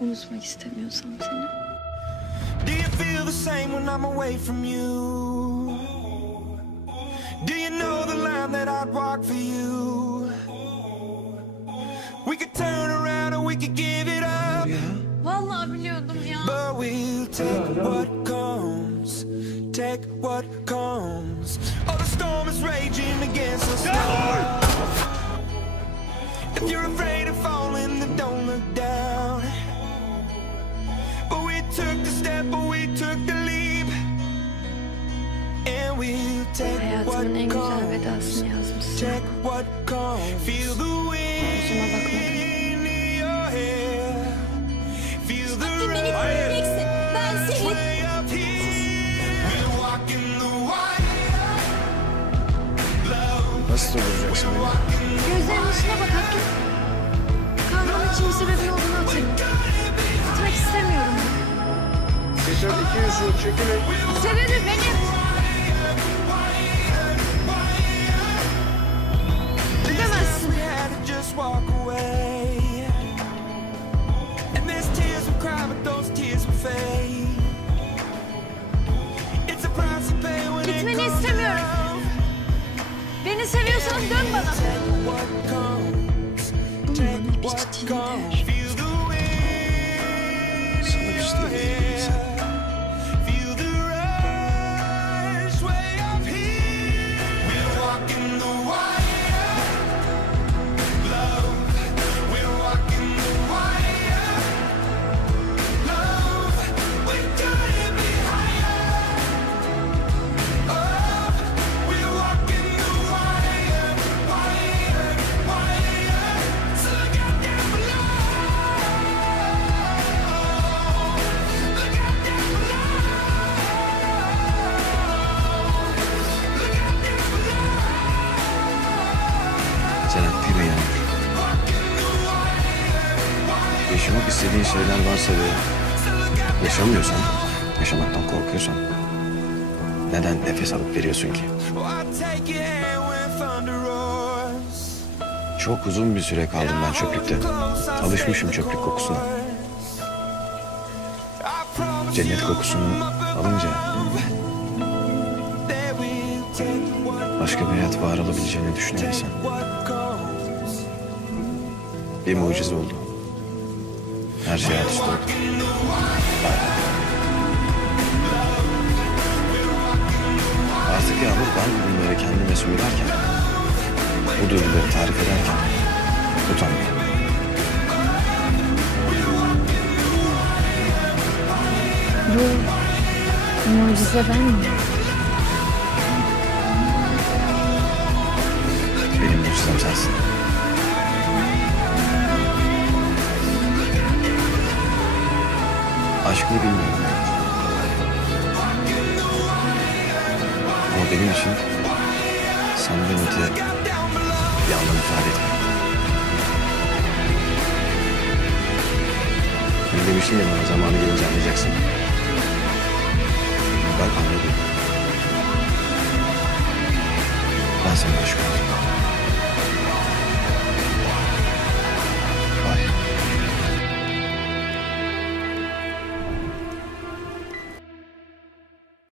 Unutmak istemiyorsam seni. Do you feel the same when I'm away from you? Do you know the line that I'd walk for you? We could turn around and we could give it up. Vallahi biliyordum ya. But we'll take what comes. Take what comes. Oh, the storm is raging against us now. If you're afraid of falling, then don't look down. But we took the step, but we took the leap. And we'll take what Hayatımın en güzel comes. vedasını yazmışsın. Take what comes. Feel the Yüzüme bakmadan. wind in your hair. Feel the Beni dinleyeceksin. Ben seni... way up here. We're walking the wire. Love. Nasıl durduracaksın beni? Gözlerimin içine bak Hakkı. Kalmam için bir sebebin olduğunu hatırla. Gitmek istemiyorum. Yeter 200 yıl çekilin. Sebebi benim. Gidemezsin. We had to just walk away. And there's tears we cry, but those tears will fade. It's a price to pay when it Gitmeni comes istemiyorum. down. Beni seviyorsan dön bana. What comes, take what comes. Feel the wind Sana in bir your şey diyeyim. hair. Feel the rush way up here. We're walking the wire. Love, we're walking the wire. Love, we gotta be higher. Oh, we're walking the wire, wire, wire. So look out down below. Look out down below. Look out down below. Serhat bir uyanır. Yaşamak istediğin şeyler varsa ve yaşamıyorsan, yaşamaktan korkuyorsan neden nefes alıp veriyorsun ki? Oh, I take your hand when thunder roars. Çok uzun bir süre kaldım ben çöplükte. Alışmışım çöplük kokusuna. Cennet kokusunu alınca başka bir hayat var olabileceğini düşünüyor insan. Bir mucize oldu. Her şey alt üst oldu. Artık Yağmur ben bunları kendime söylerken, bu duyguları tarif ederken utanmıyorum. Bu mucize ben mi? Benim mucizem sensin. Aşkını bilmiyorum. Ama benim için senden öte bir anlam ifade etmiyor. Ben demiştim ya bana zamanı gelince anlayacaksın. Bak anladım. Ben sana aşık oldum.